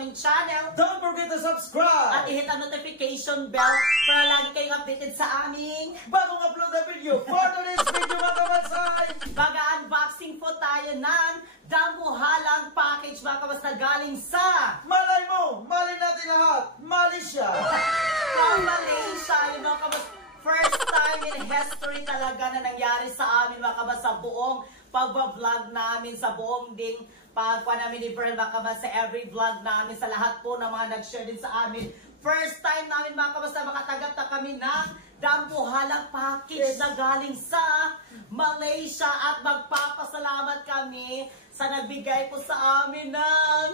aming channel. Don't forget to subscribe! At i-hit ang notification bell para lagi kayong updated sa aming bagong upload na video. For today's video mga kabansay, mag-unboxing po tayo ng dambuhalang package mga kabas na galing sa malay mo, malay natin lahat, Malaysia! from Malaysia, yung mga kabas. First time in history talaga na nangyari sa amin mga kabas sa buong pagbablog namin, sa buong ding pagpa namin ni Bern mga kabas sa every vlog namin, sa lahat po ng mga nag-share din sa amin. First time namin mga kabas na makatanggap na kami ng dambuhalang package na galing sa Malaysia at magpapasalamat kami sa nagbigay po sa amin ng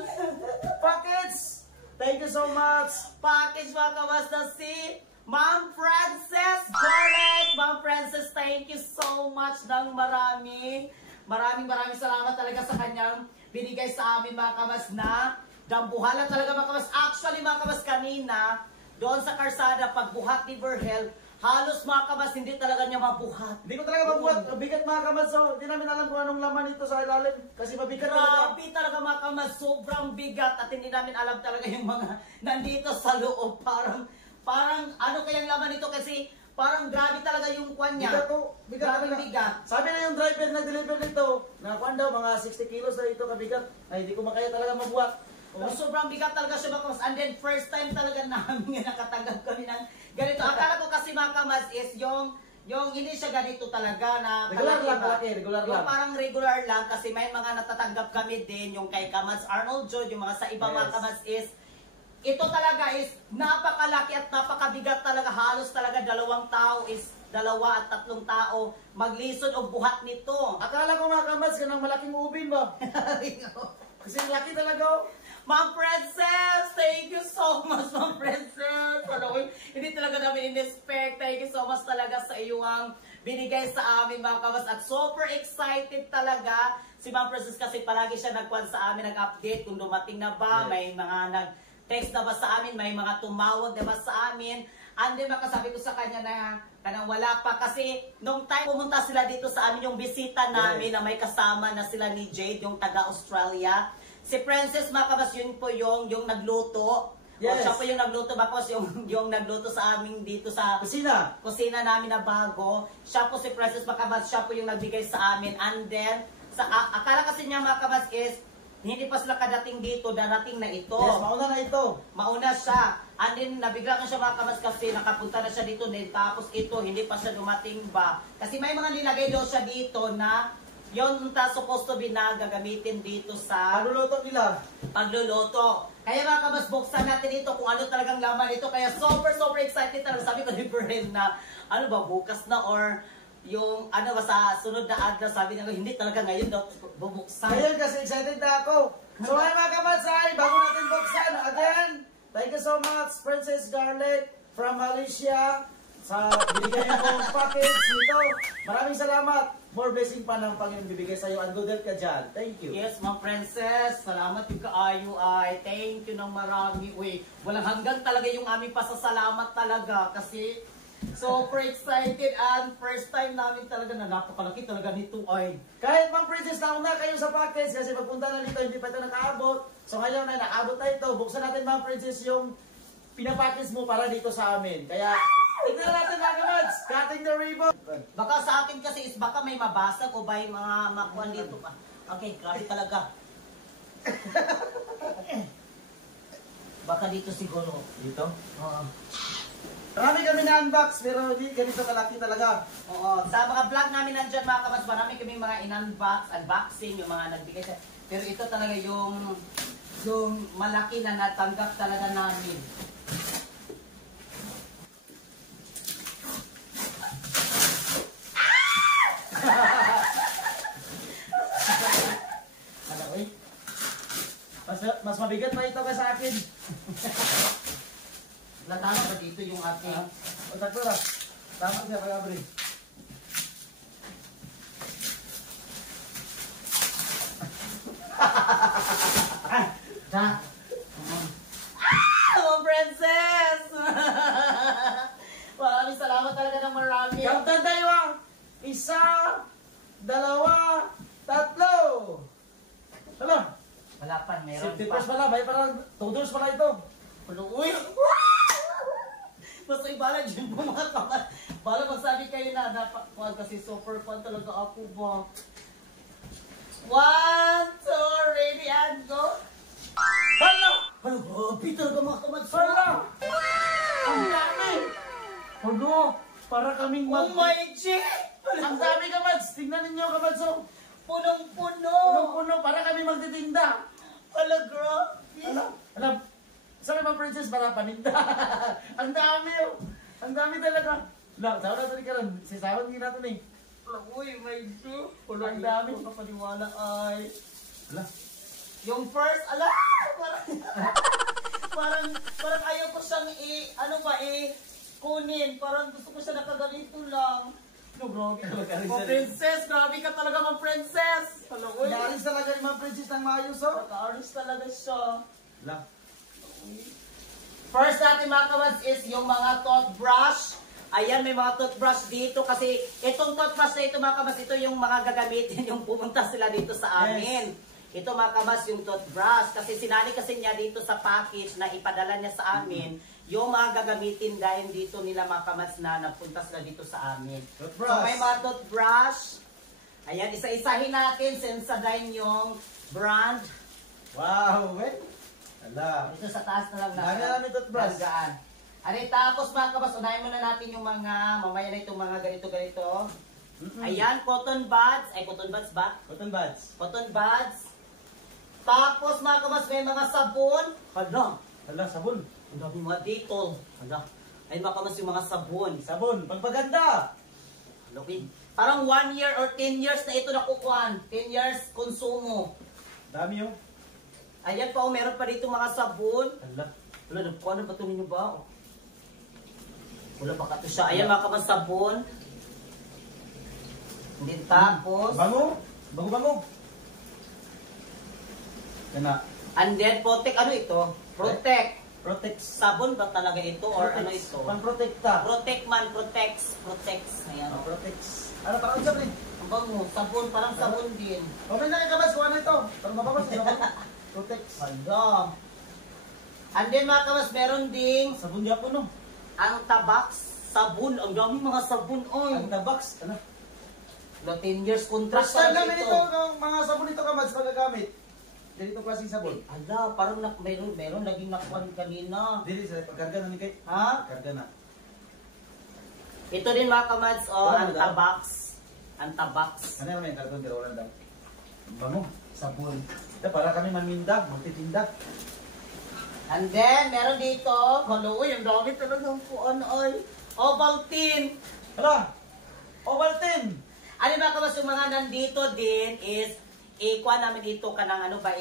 package! Thank you so much! Package mga kabas na si Ma'am Frances Garrett. Ma'am Frances, thank you so much ng marami. Maraming salamat talaga sa kanyang binigay sa amin mga kabas na dambuhala talaga mga kabas. Actually mga kabas kanina, doon sa karsada, pagbuhat ni Verhel, halos mga kabas hindi talaga niya mabuhat. Hindi ko talaga mabuhat. Bigat mga kabas. So, hindi namin alam kung anong laman ito sa ilalim. Kasi mabigat talaga. Grabe talaga mga kabas. Sobrang bigat at hindi namin alam talaga yung mga nandito sa loob. Parang ano kayang laman ito kasi parang grabe talaga yung kwan niya. Bigat to. Bigat talaga. Bigat. Sabi na yung driver na deliver nito, na kwan daw, mga 60 kilos na ito kabigat. Ay, hindi ko makaya talaga mabuhat. Oh, sobrang bigat talaga siya mga kamas. And then first time talaga namin nakatanggap kami ng ganito. Akala ko kasi mga kamas is yung hindi siya ganito talaga na regular lang, regular lang. Yung parang regular lang kasi may mga natatanggap kami din yung kay Kamas Arnold Joe, yung mga sa ibang mga kamas is ito talaga is napakalaki at napakabigat talaga. Halos talaga dalawang tao is 2 at 3 tao maglisod o buhat nito. Akala ko mga kamas, ganang malaking ubin ba? Kasi laki talaga. Ma'am Princess, thank you so much, Ma'am Princess. Hindi talaga namin in-expect. Thank you so much talaga sa iyong binigay sa amin mga kamas. At super excited talaga si Ma'am Princess kasi palagi siya nagkuhan sa amin, nag-update kung dumating na ba, may mga nag-text na ba sa amin, may mga tumawag na ba sa amin. And then makasabi ko sa kanya na kanang wala pa kasi nung time pumunta sila dito sa amin yung bisita namin na may kasama na sila ni Jade, yung taga-Australia. Si Princess Makabas yun po yung nagluto. Yes. O siya po yung nagluto, bakos yung nagluto sa amin dito sa kusina namin na bago. Siya po si Princess Makabas, siya po yung nagbigay sa amin. And then, akala kasi niya Makabas is, hindi pa sila kadating dito, darating na ito. Yes, mauna na ito. Mauna siya. And then, nabigla ka siya Makabas kasi nakapunta na siya dito din. Tapos ito, hindi pa siya dumating ba. Kasi may mga nilagay daw siya dito na yung supposed to be na gagamitin dito sa pagluluto nila. Pagluluto. Kaya mga kabas, buksan natin ito kung ano talagang laman ito. Kaya super excited talaga. Sabi ko ni Bern na, ano ba, bukas na or yung, ano ba, sa sunod na adlaw, sabi niya, hindi talaga ngayon daw bubuksan. Ngayon kasi excited na ako. So ay mga kabansay, bago natin buksan, again, thank you so much, Princess Garlic from Malaysia, sa binigay ng package nito. Maraming salamat. More blessing pa ng Panginoon bibigay sa iyo. And good health ka dyan. Thank you. Yes, Ma'am Princess. Salamat yung kaayo ay. Thank you ng marami. Uy, walang hanggang talaga yung aming pasasalamat talaga. Kasi super excited and first time namin talaga na napakalaki talaga nito ay. Kahit Ma'am Princess, nauna kayo sa package kasi pagpunta na dito, hindi pa ito nakaabot. So ngayon na nakaabot na ito. Buksan natin Ma'am Princess yung pinapackage mo para dito sa amin. Kaya tignan natin mga kamads, cutting the ribbon. Baka sa akin kasi is baka may mabasag o may mga makuha dito pa. Okay, grabe talaga. Baka dito siguro. Dito? Oo. Marami kami na-unbox pero hindi ganito kalaki talaga. Oo. Sa mga vlog namin nandyan mga kabas, marami kami mga unboxing, yung mga nagbigay sa. Pero ito talaga yung malaki na natanggap talaga namin. Ano eh? Mas mabigat pa ito ka sa akin. Natama ba dito yung ating... O takto na. Tama siya kaya Abri. Oh, Princess! Maraming salamat talaga ng marami. Kamtan tayo ah! 1, 2, 3. Hala! Wala harapan. Meron Safety pa. first pala, may parang $2 pala ito. Uy! Basta ibala dyan po mga kaman. Bala magsabi kayo na napakuan kasi super fun talaga ako ba. 1, 2, ready and go! Hala! Ano ba? Peter ka mga kaman. Hala! Ang dami! Ano? Para kaming Oh my G! Ang dami kamads! Tingnan ninyo kamads oh! Punong-puno! Punong-puno para kami magtitinda! Hala, grabe! Alam, sabi mga princess para paninda! Ang dami oh! Ang dami talaga! Wala, sawa na ito ni Karan. Sisawan din natin eh. Uy, my G! Ang dami. Kapaniwala ay... Wala. Yung first, ala! Parang ayaw ko siyang kunin. Parang gusto ko siya nakaganito lang. No, grabe talaga rin Oh, princess! Grabe ka talaga, mga princess! Hala, uy! Naalis talaga ni mga princess ng maayos oh! Naka-artist talaga siya. Wala. First natin mga kawads is yung mga toothbrush. Ayan, may mga toothbrush dito kasi itong toothbrush na ito mga kawads, ito yung mga gagamitin yung pumunta sila dito sa amin. Ito mga kawads yung toothbrush kasi sinali kasi niya dito sa package na ipadala niya sa amin yung mga gagamitin dahil dito nila mga kawads na nagpunta sila dito sa amin. Toothbrush. So may mga toothbrush. Ayan, isa-isahin natin Sensodyne yung brand. Wow, eh! Ala. Ito sa taas na lang Dami namin toothbrush. Nanggaan. Ano tapos mga kabas, unahin muna natin yung mga, mamaya na itong mga ganito-ganito. Ayan, cotton buds. Ay, cotton buds ba? Cotton buds. Cotton buds. Tapos mga kabas, may mga sabon. Hala, Ala, sabon. ang dami mga Dettol. Hala. Ay mga kabas, yung mga sabon. Sabon. Pagpaganda. Lupin. Parang 1 year or 10 years na ito nakukuhan. 10 years konsumo. Dami oh. Ayan pa, meron pa dito mga sabon. Ala. Wala, nagkuha na ba ito ninyo ba? Wala pa ka ito siya. Ayan mga kabas, sabon. Hindi tapos. Bango. Bango-bango. Yan na. And then, protect. Ano ito? Protect. Protects. Sabon ba talaga ito? Or ano Protects. ito? Pang-protecta. Protect man, protects. Protects. Ayan. Oh, protects. Ano, parang usap rin. Ang bango. Sabon, parang sabon din. Okay na kabas, kung ano ito. Parang mababas. Protects. Hala. And then mga kabas, meron ding Sabon yapon no. ang tabax. Sabon. Ang dami mga sabon. Oy. Ang tabax. Ano? 10 years contract First time talaga namin ito, ng mga sabon ito kamads pagagamit. Ganito klaseng sabon. Ala, parang meron naging nakuhan kanina. Dili sa pagkarga na ni kay. Ha? Karga na. Ito din mga kamads, Wala ang daw. tabax. Ang tabax. Ano naman yung karton pero wala daw. Bango. Sabon. Ito, para kami maminda, magtitinda. And then, meron dito, uy, ang dami talagang kuan, oy. Ovaltine. Hala! Ovaltine! Ano ba kabas yung mga nandito din is, ikuha namin dito kanang ano ba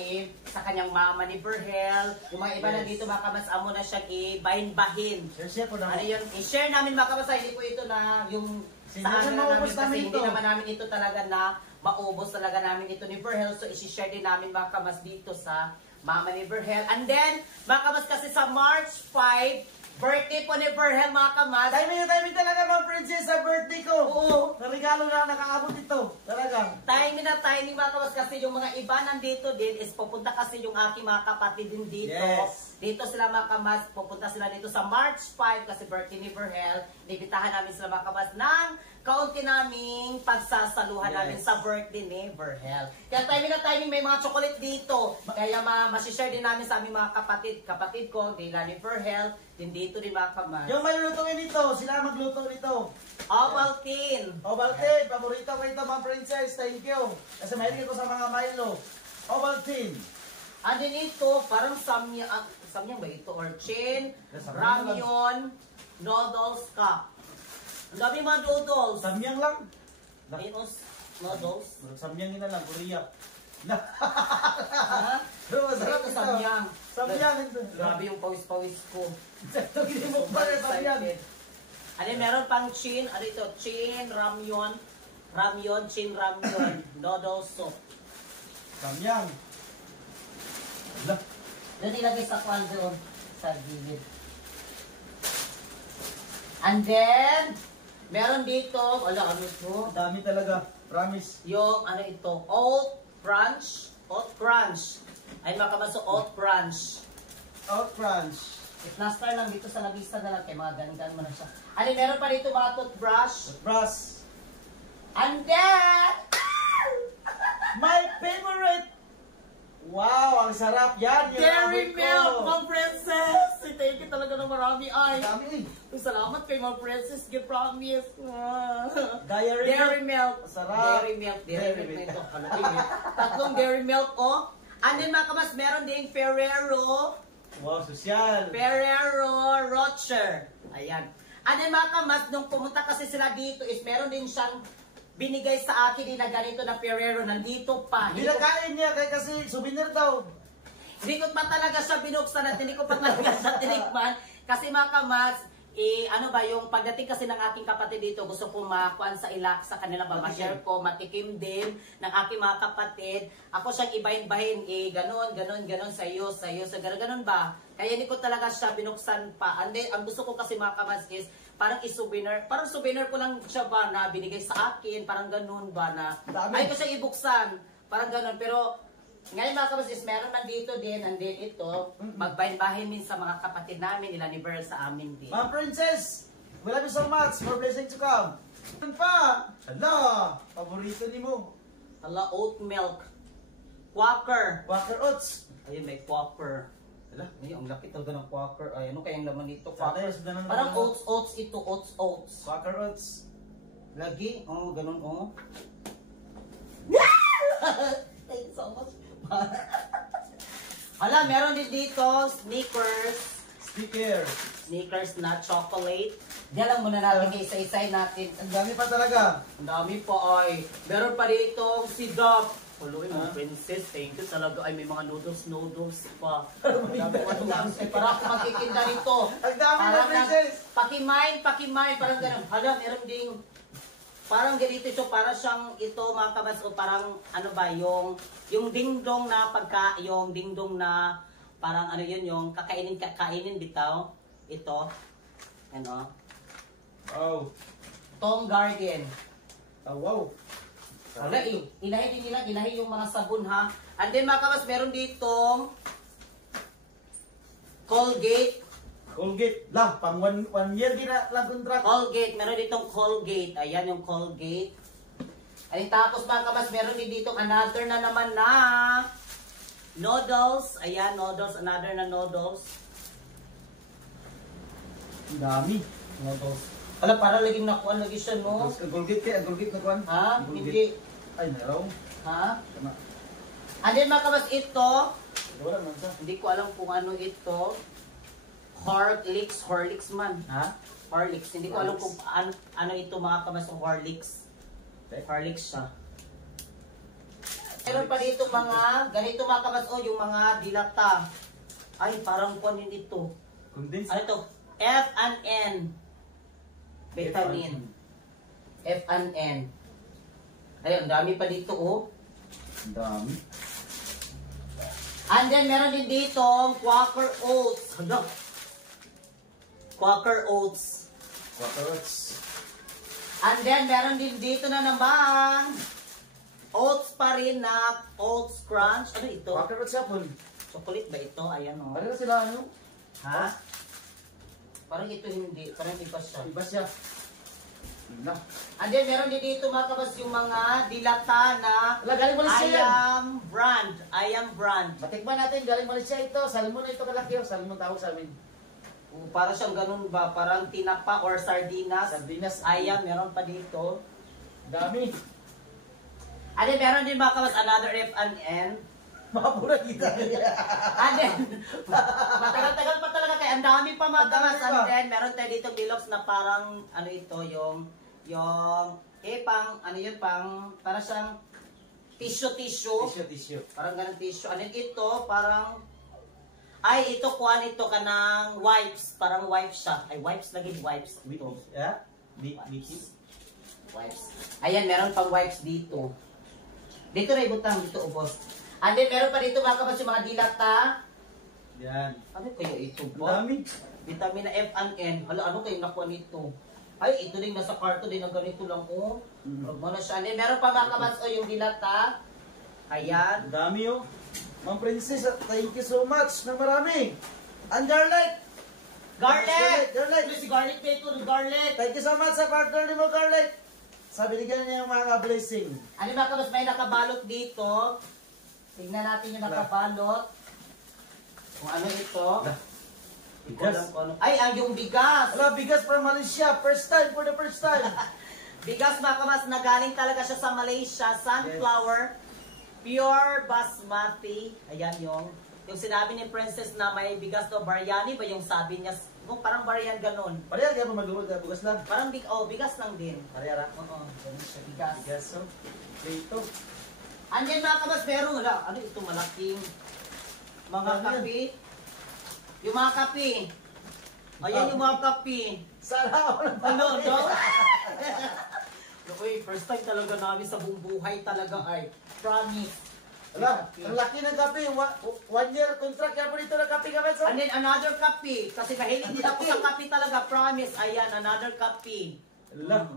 sa kanyang mama ni Berhel. Yung mga iba Yes. nandito mga kabas, amo na siya ibahin-bahin. Share po na. Ano yun, i-share namin mga kabas, hindi po ito na yung Hindi sa ano naman na namin maubos kasi namin hindi ito. naman namin ito talaga na maubos talaga namin ito ni Berhel. So, isi-share din namin mga kabas dito sa mama ni Berhel. And then, mga kabas kasi sa March 5, birthday po ni Berhel mga kabas. Timing talaga mga princess sa birthday ko. Oo. Regalo na nakaabot ito. Talaga. Timing na timing mga kabas kasi yung mga iba nandito din is pupunta kasi yung aking mga kapatid din dito. Yes. Dito sila mga kabas, pupunta sila dito sa March 5 kasi birthday ni Berhel. Nibitahan namin sila mga kabas ng kaunti naming pagsasaluhan Yes. namin sa birthday ni Berhel. Kaya timing na timing, may mga chocolate dito. Kaya masishare din namin sa aming mga kapatid. Kapatid ko, Dila ni Berhel, din dito din mga kabas. Yung may lutuin ito, sila magluto nito. Ovaltine. Ovaltine, paborito ko ito mga princess. Thank you. Kasi mahilig ko sa mga Milo. Ovaltine. Ano ito? Parang samyang ba ito? Or chin, ramyun, noodles cup. Ang dami mga noodles. Samyang lang. Minus noodles. Samyang na lang, Korea. Ha? Pero masarap Ito ito. samyang. Samyang ito. Grabe yung pawis-pawis ko. Ito, hindi mo pa rin samyang. Ano yun, meron pang chin. Ano ito? Chin, ramyun. Ramyun, chin, ramyun. Noodle soup. Samyang. Ala. Doon ilagay sa kwan doon. Sa gilid. And then, meron dito, ano ito? Dami talaga. Promise. Yung ano ito, oat crunch. Ay, mga kamas, so oat crunch. Out crunch. I-plaster lang dito sa labisa na lang kay mga ganun mo na siya. Ano, meron pa dito mga toothbrush. Brass. And then, My favorite! Wow, ang sarap yan! Yung Dairy amoy ko. Milk, Ma'am Princess! Thank you talaga ng marami. Ay, Ang dami. salamat kay Ma'am Princess. Give promise. Dairy Milk. Sarap. Dairy Milk. Dairy Milk. Milk. Ito, tatlong Dairy Milk, oh. And then mga kamas, meron ding Ferrero. Wow, sosyal. Ferrero Rocher. Ayan. And then mga kamas, nung pumunta kasi sila dito is meron din siyang binigay sa akin din na ganito na Ferrero. Nandito pa. Hindi na kain niya kasi souvenir daw. Hindi ko pa talaga siya binuksan at hindi ko pa talaga siya tinikman. Kasi mga kamas, ano ba yung pagdating kasi ng aking kapatid dito, gusto ko makuan sa ilak sa kanila ba, ma-share ko, matikim din ng aking mga kapatid. Ako siyang ibahin-bahin, ganon sa iyo, ganon ba? Kaya hindi ko talaga siya binuksan pa. And then, ang gusto ko kasi mga kamas is, parang souvenir ko lang siya ba na binigay sa akin, parang ganon ba na, ay ko siya ibuksan, parang ganon. Pero, ngayon mga kabas is meron man dito din, and then ito, magbahin-bahin min sa mga kapatid namin, nila ni Beryl sa amin din. Ma'am Princess, we love you so much. More blessings to come. Ano pa? Hala, paborito ni mo. Hala, oat milk. Quaker. Quaker Oats. Ayun, may quaker. Hala. Ay, ang laki talaga ng quaker. Ay, ano kayang laman dito? Sana Quaker. yung sudanan Parang mo. oats ito, oats. Quaker Oats. Lagi, ganun, Thank you so much. Hala, meron din dito, Snickers. Snickers na chocolate. Diyan lang muna natin kay isa-isay natin. Ang dami pa talaga. Ang dami pa ay. Meron pa dito si Doc. Hello, mga princess. Thank you talaga. Ay, may mga noodles pa. Para ako magkikinda nito. Ang dami na, Princess. Pakimine. Parang ganun. Hala, meron ding parang ganito ito, para siyang ito mga kabas o parang ano ba yung dingdong na yung dingdong na parang ano yun yung kakainin bitaw ito ano Tong Garden. Wow. Wala ilahi yung mga sabon ha. And then mga kabas meron ditong Colgate. Lah, pang one year din na lang contract. Colgate, meron ditong Colgate. Ayan yung Colgate. Ay, tapos mga kabas, meron din ditong another na naman na noodles. Ayan, noodles. Another na noodles. Ang dami. Noodles. Ala, para laging nakuha lagi siya, no? Colgate na kuhan. Ha? Hindi. Ay, meron. Ha? Tama. And then mga kabas, ito, Wala man sa. hindi ko alam kung ano ito. Horlicks man. Ha? Horlicks. Hindi ko alam kung ano ito mga kabas o Horlicks. Horlicks siya. Meron pa dito mga, ganito mga kabas o yung mga dilata. Ay, parang kung ano ito. Condensed. Ano ito? F&N. Vitamin. F&N. Ayun, dami pa dito oh. Ang dami. And then meron din dito Quaker Oats. Ano? Quaker Oats. Quaker Oats. And then meron din dito na naman oats pa rin na Oats Crunch. Ano ito? Quaker Oats yapon. Chocolate ba ito? Ayan oh. Ano sila ano? Ha? Parang ito hindi. Parang iba siya. Iba siya. Na. And then meron din dito mga kabas yung mga dilata na Wala, galing Malaysia yan. I am brand. Matikman natin, galing Malaysia ito. Salmon na ito kalaki. Salmon tawag sa amin. Para siyang ganun ba? Parang tinapa or sardinas. Sardinas. Ayan, meron pa dito. Dami. And then meron din mga kabas another F&N. Mapura kita. And then, matagal-tagal pa talaga kaya ang dami pa mga kabas. Ang dami pa. And then, meron tayo dito deluxe na parang, ano ito, pang, ano yun, para siyang tissue. Tissue. Parang ganun tissue. And then ito, parang, ay, ito, kuhan ito ka ng wipes. Parang wipes siya. Ay, wipes lagi, wipes. Ito. Yeah? Wipes. Wipes. Ayan, meron pang wipes dito. Dito na ibutang, dito ubos. And then, meron pa dito mga kabas yung mga dilata. Yan. Ano kaya ito Ang po? dami. Vitamina F&N. Hala, ano kayo nakuha nito? Ay, ito din nasa karto din na ganito lang, oh. Huwag mo na siya. And then, meron pa mga kabas o yung dilata. Ayan. Ang dami oh. Ma'am Princess, thank you so much na marami. And garlic. Garlic! Garlic. Si garlic dito, garlic. Thank you so much sa partner ni mo, garlic. Sa binigyan niya yung mga blessing. Ano mga kabas, may nakabalot dito. Tingnan natin yung nakabalot. Kung ano ito. Hindi ko alam kung ano. Ay, ang yung bigas. Wala, bigas from Malaysia. First time, for the first time. Bigas mga kabas, nagaling talaga siya sa Malaysia. Sunflower. Pure basmati. Ayan yung sinabi ni Princess na may bigas to biryani ba yung sabi niya? Oh, parang baryan ganun. Parehas kaya pa magluto na bugas lang. Parang bigas lang din. Parehas. Oo, ganun siya, bigas. Bigas, so. Ito. Andyan mga kabas, meron wala. Ano ito, malaking mga Ano yan? kape. Yung mga kape. Ayan yung mga kape. Sana ako na Ano, no? Uy, first time talaga namin sa buong buhay talaga ay promise. Wala, ang laki ng kape. One year contract kaya po dito ng kape kami. So. And then another kape. Kasi mahilig din ako sa kape talaga, promise. Ayan, another kape. Wala.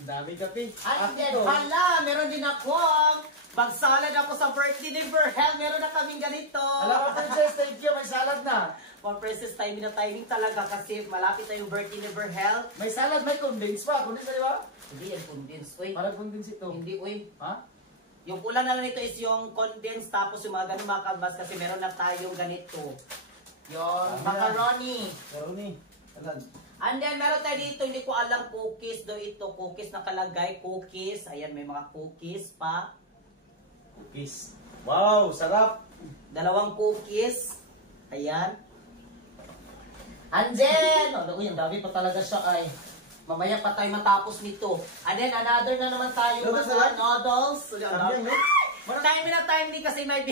Ang dami kape. And then, hala, meron din akong magsalad ako sa birthday ni Verhel. Meron na kaming ganito. Alam ko, Princess, thank you. May salad na. For Princess, timing na timing talaga kasi malapit na yung birthday ni Verhel. May salad, may condense pa. Condense na, di ba? Hindi yan condensed, uy. Parang condense ito. Hindi, uy. Ha? Yung kulang na lang nito is yung condensed tapos yung mga ganun mga kalbas kasi meron na tayong ganito. Yung macaroni. Macaroni. Alam. And then meron tayo dito, hindi ko alam cookies do ito. Cookies nakalagay, cookies. Ayan, may mga cookies pa. Cookies. Wow, sarap. Dalawang cookies. Ayan. And then, uy, ang dami pa talaga siya ay. Mamaya pa tayo matapos nito. And then, another na naman tayo Noodles mga noodles. Time na time din kasi may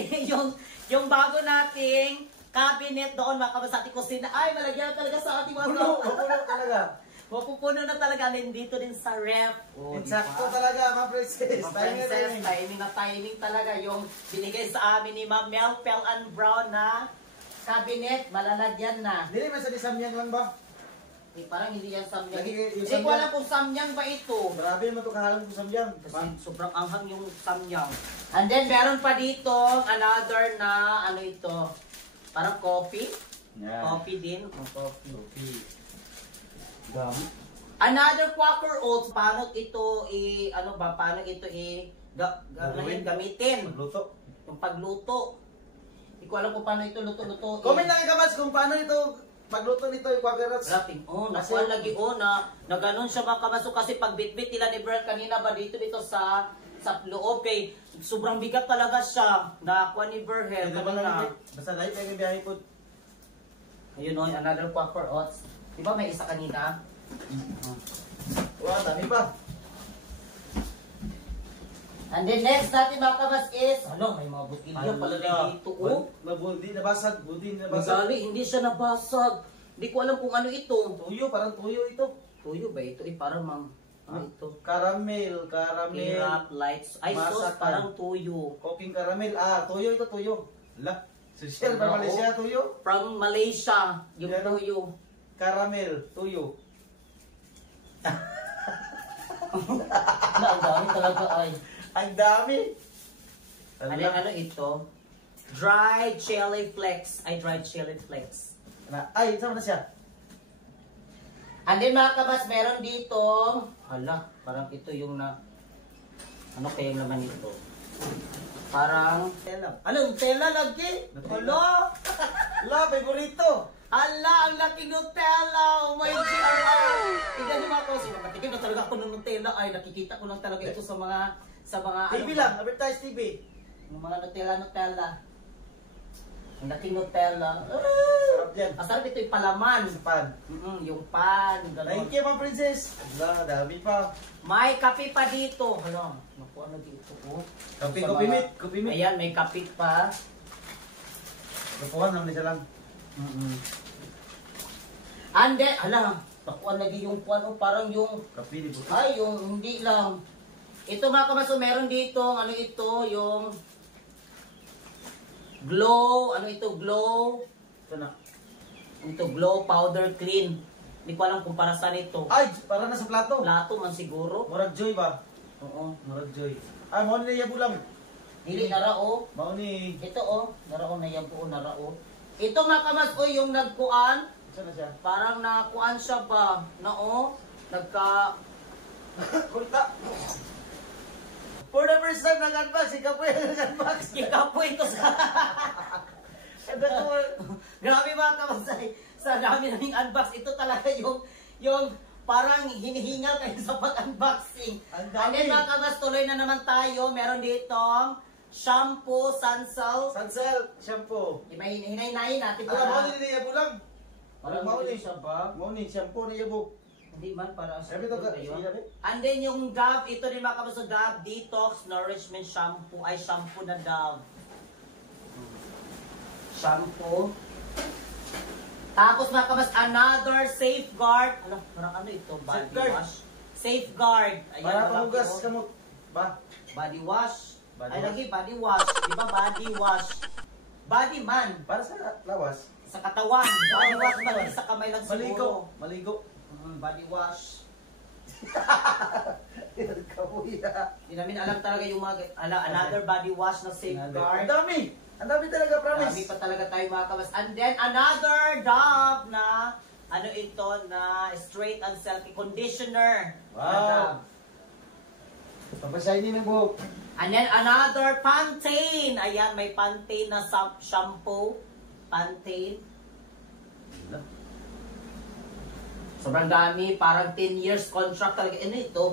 yung bago nating cabinet doon mga kabas sa ating kusina. Ay, malagyan na talaga sa ating mga Puno talaga. mapupuno na talaga din dito din sa ref. Oh, Insakto talaga, Ma'am Princess. Timing na timing talaga yung binigay sa amin ni Ma'am Melpel and Brown na cabinet. Malalagyan na. Dili, may samyang lang ba? Eh, parang hindi yan samyang. Lagi yung Hindi ko samyang. alam kung samyang ba ito. Grabe naman ito kahalang kung samyang. Kasi sobrang anghang yung samyang. And then, meron pa dito another na, ano ito, parang coffee. Yeah. Coffee din. Oh, coffee. Okay. Dami. Another Quaker Oats. Paano ito paano ito gamitin? Magluto. Yung pagluto. Hindi ko alam kung paano ito luto-luto. Comment lang kabats kung paano ito pagluto nito yung Quaker Oats. Rating, nakuha lagi na ganun siya mga kabaso kasi pag bitbit nila ni Brad kanina ba dito sa loob kay sobrang bigat talaga siya. Nakuha ni Verhel kanina. Basta dahil kayo biyahe po. Ayun another Quaker Oats. Di ba may isa kanina? Wow, dami pa. And then next natin mga kabas is, may mga butilya pala dito. Mabuldi, nabasag. Buldi, Magali, nabasag. hindi siya nabasag. Hindi ko alam kung ano ito. Tuyo, parang tuyo ito. Tuyo ba ito? Parang ito. Caramel. Irap, lights. Ay, sauce, parang tuyo. Cooking caramel. Tuyo ito, tuyo. Ala, social pa Malaysia, tuyo. From Malaysia, yung Yan. tuyo. Caramel, tuyo. Ang dami talaga ay. Ang dami. Ano ito? Dried chili flakes. Dried chili flakes. Ay, sama na siya. And then mga kabas, meron dito. Parang ito yung ano kaya yung laman ito? Parang, Tela. Nutella lagi? Nutella. Favorito. Ang laki Nutella! Oh my God! Tignan niyo mga kasi, nakatikim na talaga ako ng Nutella. Ay, nakikita ko lang talaga ito sa mga TV lang, advertise TV. Yung mga Nutella. Ang laking Nutella. Sarap yan. Masarap ito yung palaman. Pan. Yung pan. Ganun. Thank you, Ma'am Princess. Ala, dami pa. May kape pa dito. Nakuha na dito. Kopi mit. Ayan, may kape pa. Kapuhan naman siya lang. And then, nakuha na yung pan. Parang yung, Kapi di po. yung hindi lang. Ito mga kamaso, meron dito, yung glow, glow. Ito na. Ito, glow powder clean. Hindi ko alam kung para saan ito. Ay, para na sa plato. Plato man siguro. Murag joy ba? Oo. Murag joy. Ay, mo nila yabulang. Dili narao. Mauni. Ito narao na yan po, narao. Ito mga kamas yung nagkuan. Saan na siya? Parang nakuan siya ba? Nagka... Kulta. For the first time nag-unbox, ikaw po yung nag-unbox. Ikapoy ko sa... Grabe mga kamasay. Sa dami naming unbox, ito talaga yung parang hinihingal kayo sa pag-unboxing. Ang And then dami. mga kabas, tuloy na naman tayo. Meron ditong shampoo, Sunsel. Sunsel, shampoo. Hinay-nahin natin Alam, mauni niya po lang. Parang mauni siya ba? Mauni, shampoo niya po. Hindi man, para sa Sabi to ka, yun. sige, And then yung Dove, ito din mga kabas, Dove Detox Nourishment Shampoo. Ay, shampoo na Dove. Shampoo. Tapos mga kabas, another Safeguard. Parang ano ito? Body Safeguard. wash. Safeguard. Ayan, Para malaki, pamugas oh. kamot. Ba? Body wash. Body Ay, wash. lagi, body wash. Di ba body wash? Body man. Para sa lawas. Sa katawan. Body wash man. Hindi sa kamay lang Maligo. siguro. Maligo. Body wash. Kabuya. Hindi namin alam talaga yung mga, another body wash na Ang Safeguard. dami. Ang dami talaga, promise. Marami pa talaga tayo mga kabas. And then another Dove na, ano ito, na straight and silky conditioner. Wow. Papasayin ng buhok. And then another Pantene. Ayan, may Pantene na shampoo. Pantene. Sobrang dami, parang 10 years contract talaga. Ano ito?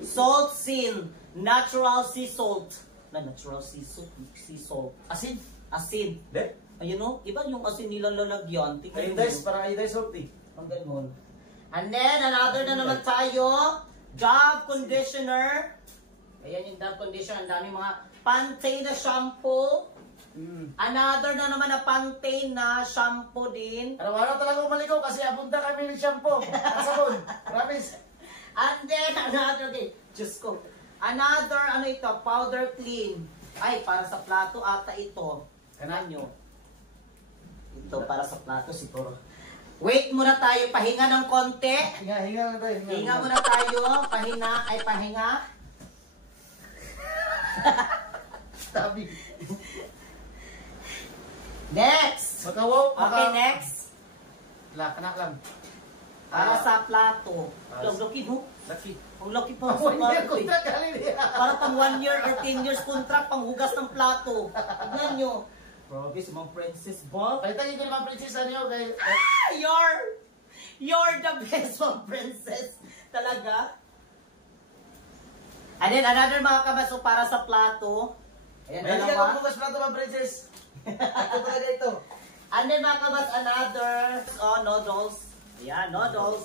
Salt Sin, natural sea salt. Natural sea salt. Sea salt. Asin. Asin. De? Ayun o, iba yung asin nila lalagyan. Tingnan mo. Iodize, parang iodize salty. Ang ganun. And then, another na naman tayo. Dove conditioner. Ayan yung Dove conditioner. Ang dami mga Pantene na shampoo. Another na naman na Pantene na shampoo din. Araw-araw talaga umaligaw kasi apunta kami ng shampoo at sabon. Promise. And then, another din. Diyos ko. Another, ano ito, powder clean. Ay, para sa plato ata ito. Kanan nyo. Ito, para sa plato siguro. Wait muna tayo. Pahinga ng konti. Hinga lang tayo. Hinga muna tayo. Pahinga. Tabi. Next! Makawaw. Okay, next. Anak lang. Para sa plato. Para Ang laki, no? Laki. Ang laki po sa One year plato. contract kali niya. Para pang 1 year or 10 years contract, pang hugas ng plato. Tignan nyo. Grabe, si mga princess ball. Palitan ko naman prinsesa niyo kay... You're the best mga princess. Talaga. And then another mga kabaso para sa plato. Ayan, May hindi ka dalawa. bukas plato mga princess. Ito talaga ito. And then mga kabas, another noodles. Ayan, noodles.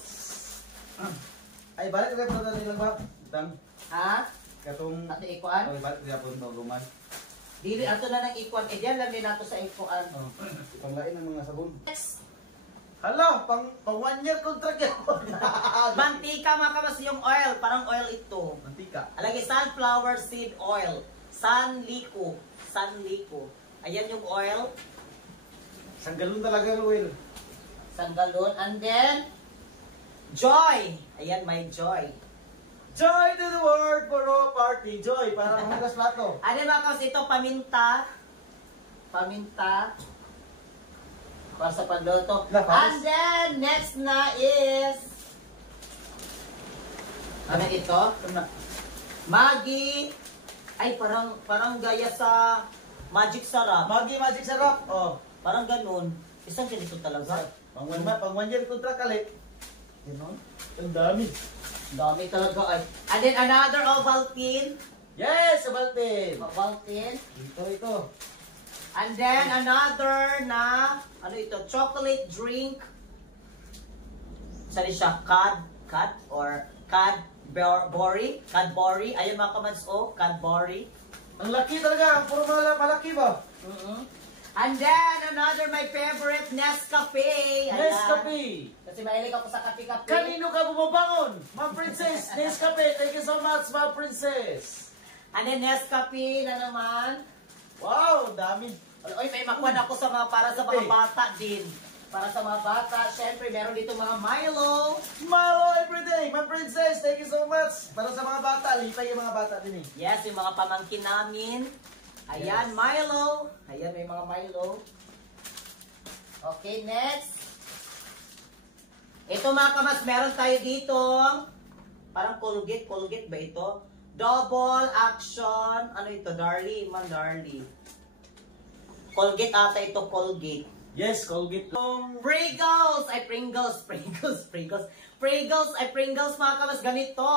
Ay, balik ka plato nilang ba? Tang. Ha? Katong... Ato ikuan? Ay, balik ka po maguman. Dili ato na ng ikuan. E diyan lang din nato sa ikuan. Panglain ng mga sabon. Next. Hala, pang 1 year contract yan. Mantika mga kabas, yung oil. Parang oil ito. Mantika. Alagay sunflower seed oil. Sanlico. Ayan yung oil. Sanggalon talaga ng oil. Sanggalon. And then, joy. Ayan, may joy. Joy to the world for all party. Joy, para mamugas plato. Ano mga kabas, ito paminta. Para sa panluto. La, pares. And then, next na is, ano ito? Maggi. Ay, parang gaya sa magic sarap. Magic sarap. Oh. Parang ganun. Isang ganito talaga. Pang 1 year contract kali. Ganun. Ang dami. Dami talaga ay. And then another Ovaltine. Yes, Ovaltine. Ovaltine. Ito. And then another na, ano ito, chocolate drink. Saan siya? Cadbury. Ayun mga kamads, Cadbury. Ang laki talaga. Puro malaki ba? And then another my favorite, Nescafe. Ayan. Nescafe. Kasi mahilig ako sa kape-kape. Kanino ka bumabangon? Ma'am Princess, Nescafe. Thank you so much, Ma'am Princess. And then Nescafe na naman. Wow, dami. Oy, may makuha ako sa para sa mga bata din. Para sa mga bata, syempre meron dito mga Milo. Milo everyday, Ma'am Princess. Thank you so much. Para sa mga bata, lipay yung mga bata din eh. Yes, yung mga pamangkin namin. Ayan, Yes. Milo. Ayan, may mga Milo. Okay, next. Ito mga kamas, meron tayo dito. Parang Colgate ba ito? Double action. Ano ito? Darlie. Darlie. Colgate ata ito, Colgate. Yes, Colgate. Pringles! Ay, Pringles ay Pringles mga kamas. Ganito.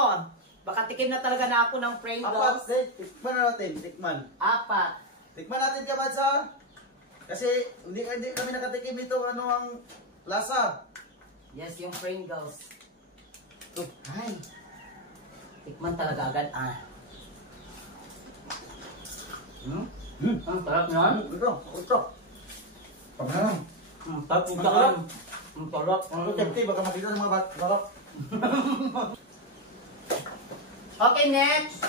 Baka tikim na talaga na ako ng Apat, Pringles. tikman na natin, tikman. 4. Tikman natin kabatsa. Kasi hindi kami nakatikim ito ano ang lasa. Yes, yung Pringles. Ay. Tikman talaga agad. Ang sarap yan. Ito. Pagkakas. Sarap yung Masarap. daan. Ang sarap. Ito, Tepti, baka makita ng mga balak. Okay, next.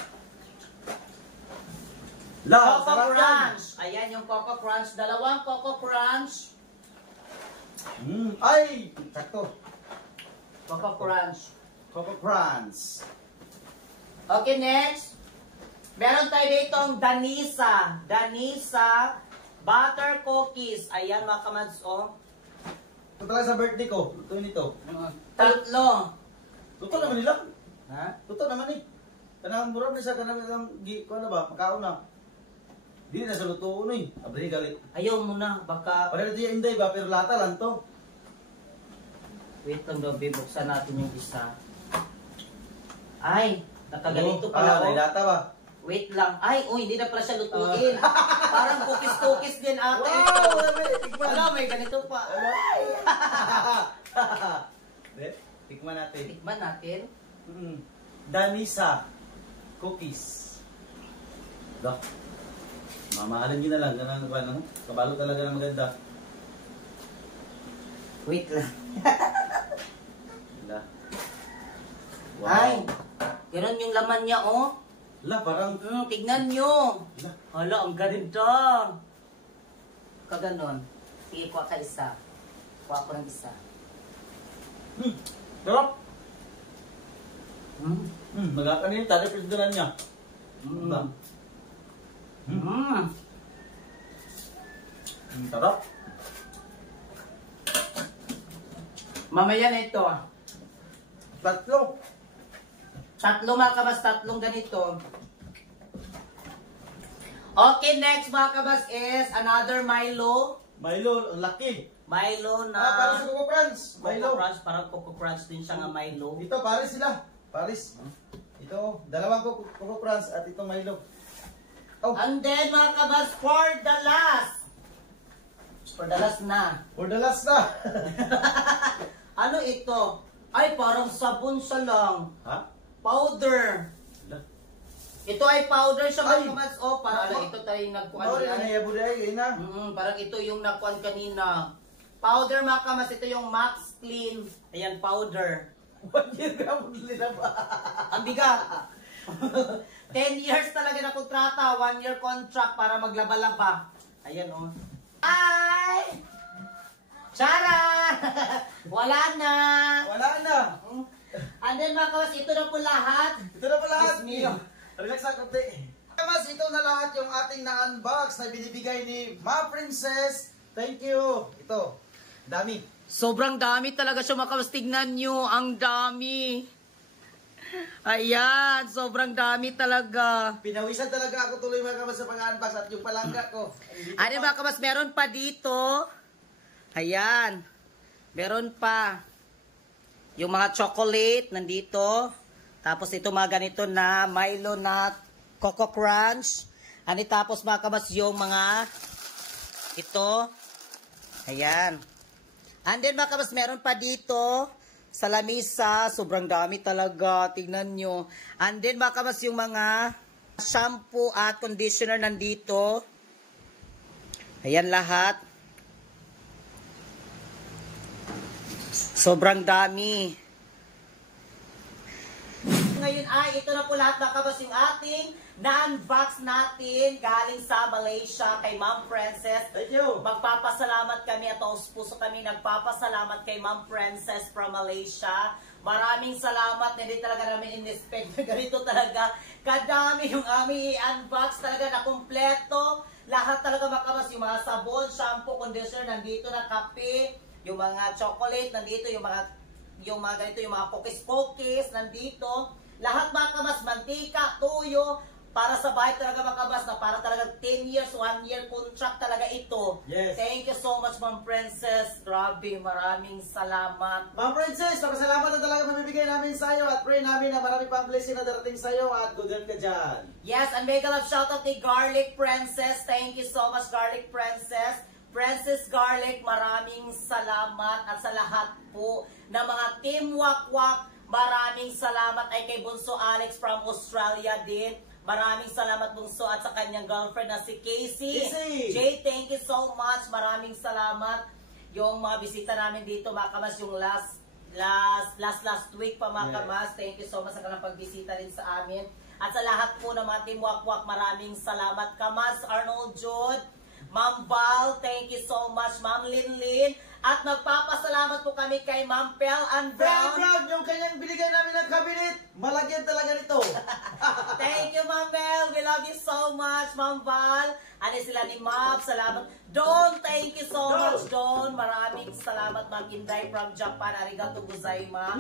La, Coco sarap yan. Crunch. Ayan yung Coco Crunch. Dalawang Coco Crunch. Ay, sakto. Coco Crunch. Coco Crunch. Okay, next. Meron tayo ditong Danisa. Danisa Butter Cookies. Ayan mga kamads, oh. Ito talaga sa birthday ko. Ito nito. Tatlo. Totoo naman nila. Ha? Totoo naman eh. Kanang murag na siya, kanang ko na ba, makaon na. Hindi na sa luto uno eh. Abri galit. Ayaw mo na. Baka... Parang ito yung inday ba, pero lata lang to. Wait lang, Dobby. Buksan natin yung isa. Ay, nakaganito pala. May lata ba? Wait lang. Ay, hindi na pala siya lutuin. Parang cookies-cookies din ata Wow! ito. Tikman. Wala, may ganito pa. Ay! Tikman natin. Tikman natin. Danisa cookies. Dah. Mamahalin nyo na lang. Ganang ano? Kabalo talaga na maganda. Wait lang. Dah. Wow. Ay, ganun yung laman niya, oh. La, parang... Tignan nyo. La. Hala, ang ganda. Kaganon. Sige, kuha ka isa. Kuha ko ng isa. Sarap. Mm. Magkakanin. Tari presdonan niya. Diba? Sarap. Mamaya na ito. Tatlo. Tatlo mga kabas, tatlong ganito. Okay, next mga kabas is another Milo. Milo, ang laki. Milo na... Para sa Coco Crunch. Coco Milo. Crunch, parang Coco Crunch din siya nga Milo. Ito, Paris sila. Paris. Ito, dalawang Coco Crunch at itong Milo. Oh, And then mga kabas, for the last. For the last na. for the last na. Ano ito? Ay, parang sabon siya lang. Ha? Powder. Ala. Ito ay powder siya Ay. mga kabas. Oh, para Ako. ito tayo yung nagkuhan Ano rin ang niya. nayabo dahil, na. Parang ito yung nakuhan kanina. Powder mga kamas, ito yung Max Clean. Ayan, powder. 1 year ka mo nila ba? Ang bigat. 10 years talaga na kontrata, 1 year contract para maglaba-laba. Ayan oh. Ay! Tara! Wala na! Wala na. And then mga kawas, ito na po lahat. Ito na pala lahat. Yes, mio. Relax na konti. Mas ito na lahat yung ating na-unbox na binibigay ni Ma Princess. Thank you. Ito. Dami. Sobrang dami talaga siya mga kawas. Tignan nyo, ang dami. Ayan, sobrang dami talaga. Pinawisan talaga ako tuloy mga kamas sa pag-unbox at yung palangga ko. Ano mga kamas, meron pa dito. Ayan. Meron pa. Yung mga chocolate nandito. Tapos ito mga ganito na Milo na Coco Crunch. Ano tapos mga kamas yung mga ito. Ayan. And then mga kamas, meron pa dito sa lamisa. Sobrang dami talaga. Tignan nyo. And then mga kamas, yung mga shampoo at conditioner nandito. Ayan lahat. Sobrang dami. Ngayon ay ito na po lahat mga kabas yung ating na-unbox natin galing sa Malaysia kay Ma'am Princess. Thank you. Magpapasalamat kami at taos puso kami nagpapasalamat kay Ma'am Princess from Malaysia Maraming salamat. Hindi talaga namin in-expect na ganito talaga. Kadami yung aming i-unbox talaga na kumpleto. Lahat talaga mga kabas. Yung mga sabon, shampoo, conditioner, nandito na kape. Yung mga chocolate, nandito. Yung mga ganito, yung mga cookies, nandito. Lahat mga kabas, mantika, tuyo. Para sa bahay talaga mga kabas na para talaga 10 years, 1 year contract talaga ito. Yes. Thank you so much, Ma'am Princess. Grabe, maraming salamat. Ma'am Princess, salamat na talaga mabibigay namin sa iyo at pray namin na marami pang blessing na darating sa iyo at good health ka dyan. Yes, and mega love shoutout ni Garlic Princess. Thank you so much, Garlic Princess. Princess Garlic, maraming salamat at sa lahat po na mga Team Wakwak, maraming salamat ay kay Bunso Alex from Australia din. Maraming salamat Bunso at sa kanyang girlfriend na si Casey. Jay, thank you so much. Maraming salamat. Yung mga bisita namin dito, mga kamas, yung last week pa mga kamas. Thank you so much sa kanilang pagbisita rin sa amin. At sa lahat po ng mga Team Wakwak, maraming salamat. Kamas, Arnold Jude, Ma'am Val, thank you so much. Ma'am Linlin. At magpapasalamat po kami kay Ma'am Pel and Brown. Yung kanyang binigay namin ng cabinet, malagyan talaga nito. Thank you, Ma'am Pel. We love you so much, Ma'am Val. Ano sila ni Ma'am? Salamat. Don, thank you so much, Don. Maraming salamat, Ma'am Inday from Japan. Arigato gozaimasu.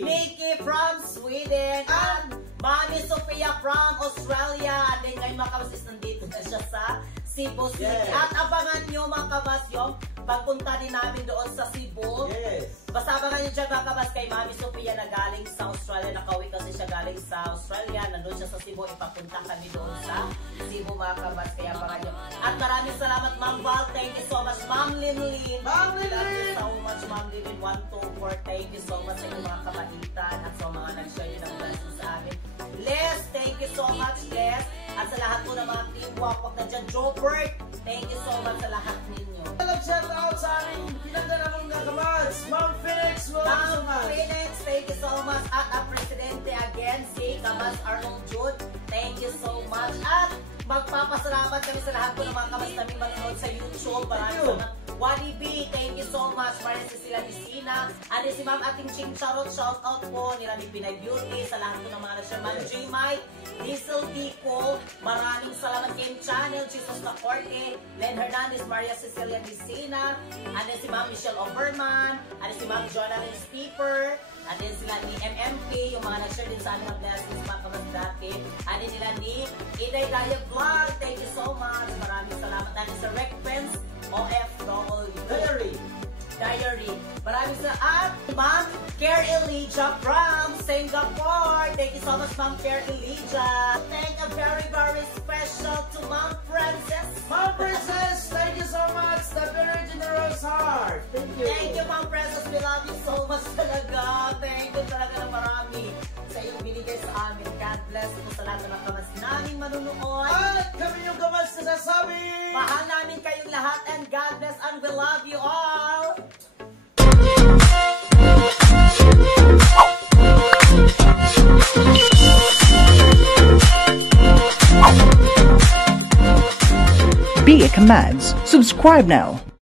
Nikki from Sweden. At Mami Sophia from Australia. And then ngayon mga kabas, nandito na siya sa Cebu City. Yes. At abangan nyo mga kabas yung pagpunta din namin doon sa Cebu. Yes. Basta abangan nyo dyan mga kabas kay Mami Sophia na galing sa Australia. Nakauwi kasi siya galing sa Australia. Nandun siya sa Cebu. Ipapunta kami doon sa Cebu mga kabas. Kaya abangan nyo. At maraming salamat Ma'am Val. Thank you so much. Ma'am Linlin. Ma'am Linlin. Thank you so much Ma'am Linlin. 124. Thank you so much sa inyong mga kabaitan. At sa mga nag-share nyo ng blessings sa amin. Les, thank you so much Les. At sa lahat po ng mga Team Wakwak na dyan. Jobert, thank you so much sa lahat ninyo. Shout out sa aming pinagdala mga kabats. Ma'am Phoenix, welcome. Ma'am Phoenix, thank you so much. At ang presidente again, si Kabats Arnold Jude, thank you so much. At magpapasalamat kami sa lahat po ng mga kabats namin manonood sa YouTube. Maraming salamat. Wadi B, thank you so much. Maraming sila ni Sina. Ano si Ma'am ating Ching Charot, shout out po. Nila ni Pinay Beauty. Sa lahat po ng mga nag-share. J. Mike, Diesel Dico. Maraming salamat kay Channel, Jesus Lacorte, Len Hernandez, Maria Cecilia Sina. Ano si Ma'am Michelle Overman. Ano si Ma'am Jonathan Steeper. Ano sila ni MMP, yung mga nag-share din sa amin ng blessings mga kabas dati. Ano nila ni Iday Daya Vlog. Thank you so much. Maraming salamat. Ano sa Rec Friends, OFW. Diary. Maraming salamat. Ma'am Care Elijah from Singapore. Thank you so much, Ma'am Care Elijah. Thank you very, very special to Ma'am Princess. Ma'am Princess, thank you so much. The very generous heart. Thank you. Thank you, Ma'am Princess. We love you so much talaga. Thank you talaga na marami sa iyong binigay sa amin. God bless po sa lahat ng kamas namin manunood. At kami yung kamas na sasabi. Mahal namin kayong lahat and God bless and we love you all. Be a Commands. Subscribe now.